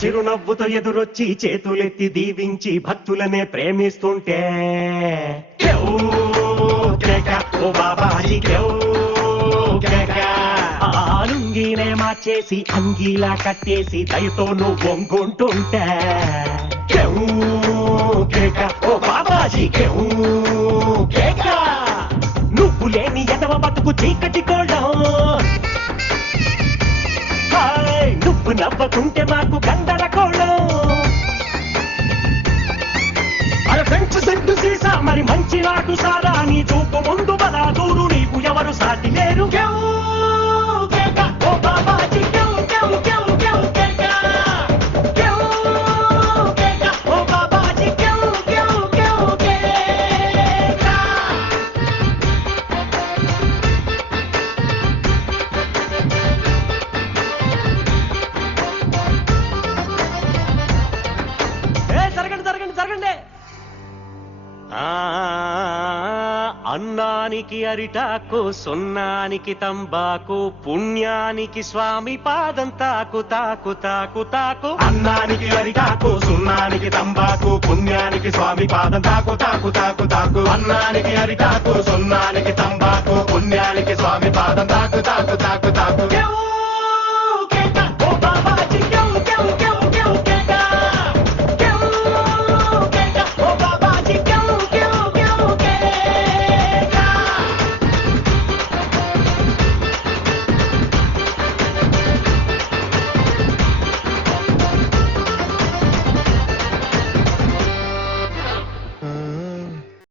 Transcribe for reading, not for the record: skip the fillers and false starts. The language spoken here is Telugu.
చిరునవ్వుతో ఎదురొచ్చి చేతులెత్తి దీవించి భక్తులనే ప్రేమిస్తుంటే కేవ్ కేక ఓ బాబాజీ కేవ్ కేక. లుంగీనే మార్చేసి అంగీలా కట్టేసి దయతో నువ్వు వంగుంటుంటే కేవ్ కేక ఓ బాబాజీ కేవ్ కేక. నువ్వు లేని ఎదవ బతుకు చీకటి కోళ్ళం, నువ్వు నవ్వకుంటే మాకు గందరగోళం. అరే ఫ్రెంచ్ సెంటు సీసా మరి మంచి నాటు సారా, నీ చూపు ముందు బలా దూరు నీకు ఎవరు సాటి లేరు. ఓ బాబాజీ కేవ్ కేవ్ కేవ్ కేవ్ కేక. ఓ బాబాజీ కేవ్ కేవ్ కేవ్ కేక. జరగండి జరగండి జరగండి. అన్నానికి అరిటాకు, సున్నానికి తంబాకు, పుణ్యానికి స్వామి పాదం తాకు తాకు తాకు తాకు. అన్నానికి అరిటాకు, సున్నానికి తంబాకు, పుణ్యానికి స్వామి పాదం తాకు తాకు తాకు తాకు. అన్నానికి అరిటాకు, సున్నానికి తంబాకు, పుణ్యానికి స్వామి పాదం తాకు తాకు తాకు తాకు.